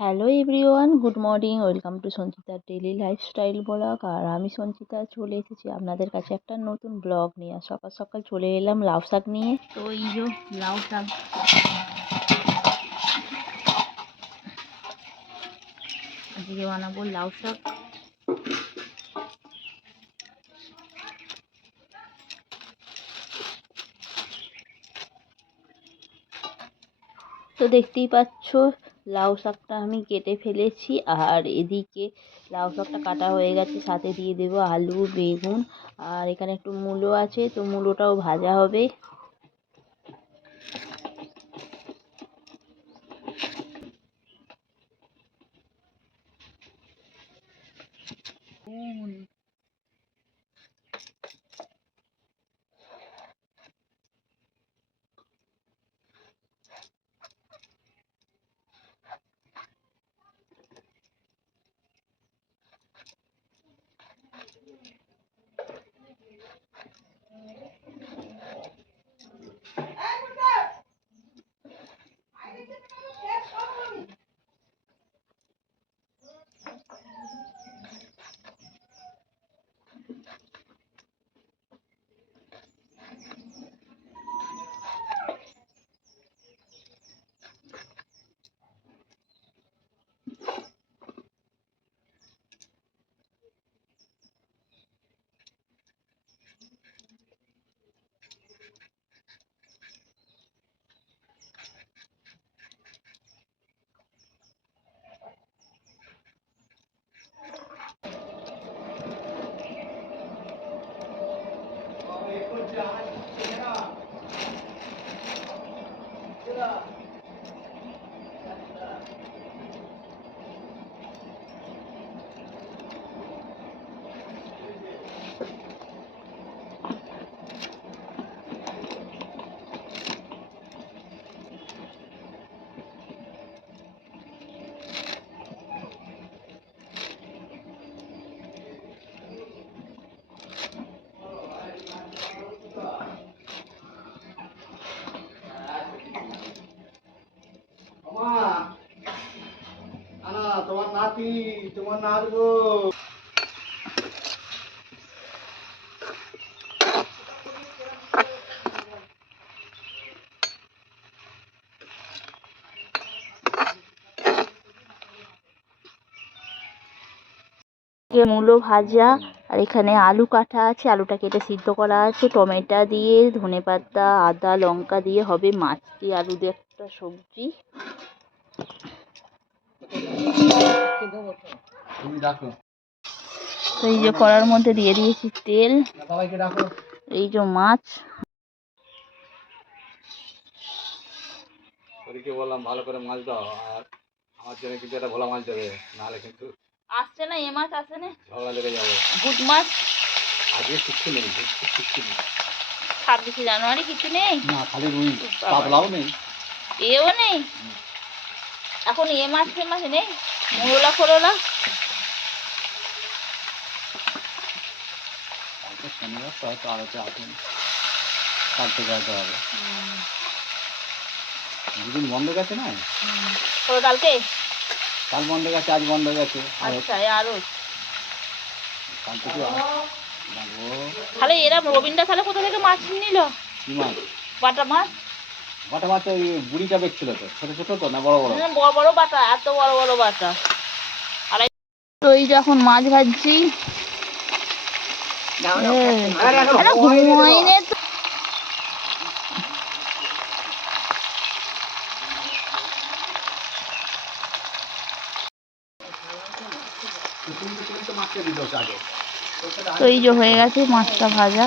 Hello everyone, good morning. Welcome to সঞ্চিতার daily lifestyle blog. আর আমি সঞ্চিতা চলে এসেছি আপনাদের কাছে একটা নতুন ব্লগ নিয়ে। সকাল সকাল চলে এলাম লাউ শাক নিয়ে। তো এই যে লাউ শাক আজকে বানাবো লাউ শাক। তো দেখতেই পাচ্ছ লাউ শাকটা আমি কেটে ফেলেছি। আর এদিকে লাউ শাকটা কাটা হয়ে গেছে, সাথে দিয়ে দেবো আলু, বেগুন, আর এখানে একটু মূলো আছে, তো মূলোটাও ভাজা হবে। তোমার নাতি, তোমার নাতবো। মূলো ভাজা, আর এখানে আলু কাটা আছে, আলুটা কেটে সিদ্ধ করা আছে, টমেটো দিয়ে, ধনেপাতা, আদা, লঙ্কা দিয়ে হবে মাছ দিয়ে আলু দিয়ে একটা সবজি। তো এই যে কড়ার মধ্যে দিয়ে দিয়েছি তেল, এই যে মাছ। বললাম ভালো করে মাছ দাও, আর আমার জন্য কিন্তু একটা ভোলা মাছ দেবে, নাহলে কিন্তু আসছে না, এ মাছ আসে না, ঝগড়া লেগে যাবে। ভুট মাছ আজকে কিচ্ছু নেই, কিচ্ছু নেই। 26শে জানুয়ারি কিছু নেই না, খালি রুই, পাতলাও নেই, এও নেই এখন। এ মাছ ফে মাছ নেই, মোরলা ফোরলা। শনিবার তো হয়তো আড়তে আসেন, কাল থেকে হয়তো হবে। দুদিন বন্ধ গেছে না, কালকে কাল বন্ধ গেছে, আজ বন্ধ গেছে, আচ্ছা আরো কাল থেকে তাহলে এরা রবীন্দ্র তাহলে কোথা থেকে মাছ নিল? কি মাছ? বাটা মাছ। বাটা মাছ ওই বুড়িটা বেচছিল তো, ছোট ছোট তো না বড় বড়? বড় বড় বাটা, এত বড় বড় বাটা। আর তো এই যখন মাছ ভাজছি, ঘুমাইনে তো তো এই যে হয়ে গেছে মাছটা ভাজা।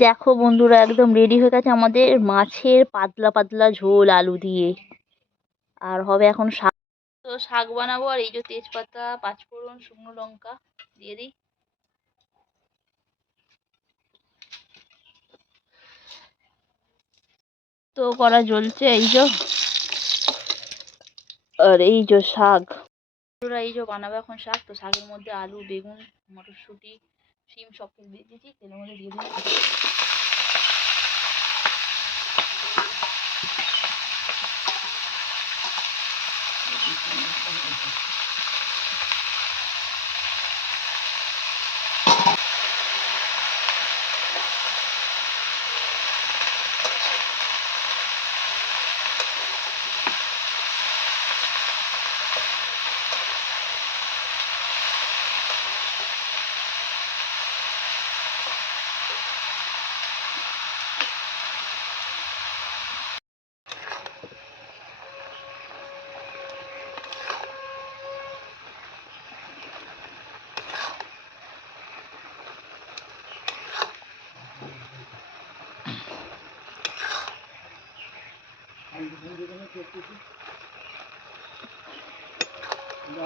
দেখো বন্ধুরা, একদম রেডি হয়ে গেছে আমাদের মাছের পাতলা পাতলা ঝোল আলু দিয়ে। আর হবে এখন শাক। তো শাক বানাবো, আর এই যে তেজপাতা, পাঁচফোড়ন, শুকনো লঙ্কা দিয়ে দিই। তো কড়া জ্বলছে, এই যে। আর এই যে শাক, বন্ধুরা এই যে বানাবো এখন শাক। তো শাকের মধ্যে আলু, বেগুন, মটরশুঁটি, শিম সব কিছু দিয়ে দিয়েছি, তেলের মধ্যে দিয়ে দিই।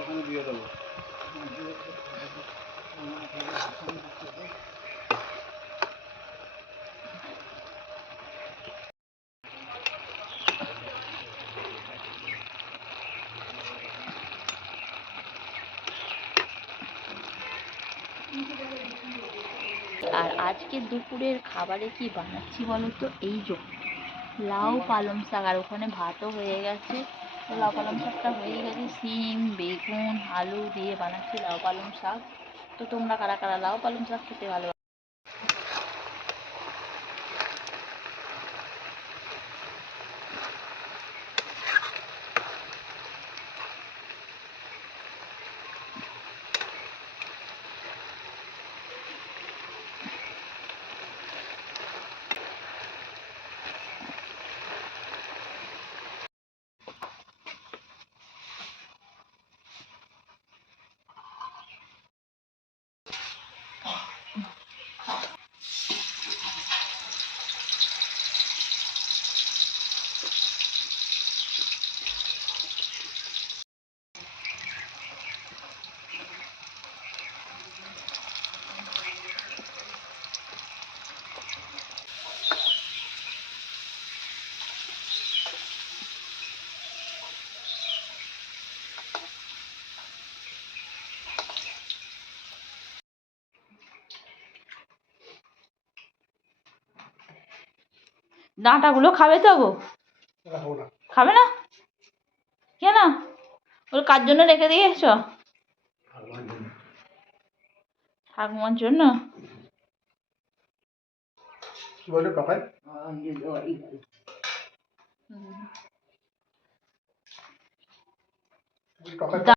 ওখানে দিয়ে দেবো। আর আজকে দুপুরের খাবারে কি বানাচ্ছি বলো তো? এই যে লাউ পালং শাক, আর ওখানে ভাতও হয়ে গেছে। তো লাউ পালং শাকটা হয়ে গেছে, শিম, বেগুন, আলু দিয়ে বানাচ্ছি লাউ পালং শাক। তো তোমরা কারা কারা লাউ পালং শাক খেতে ভালো? ডাঁটাগুলো খাবে তো গো? খাবে না কেন? ওর কার জন্য রেখে দিয়েছ? ঠাকুমার জন্য। কি বলে কাকাই? কাকাই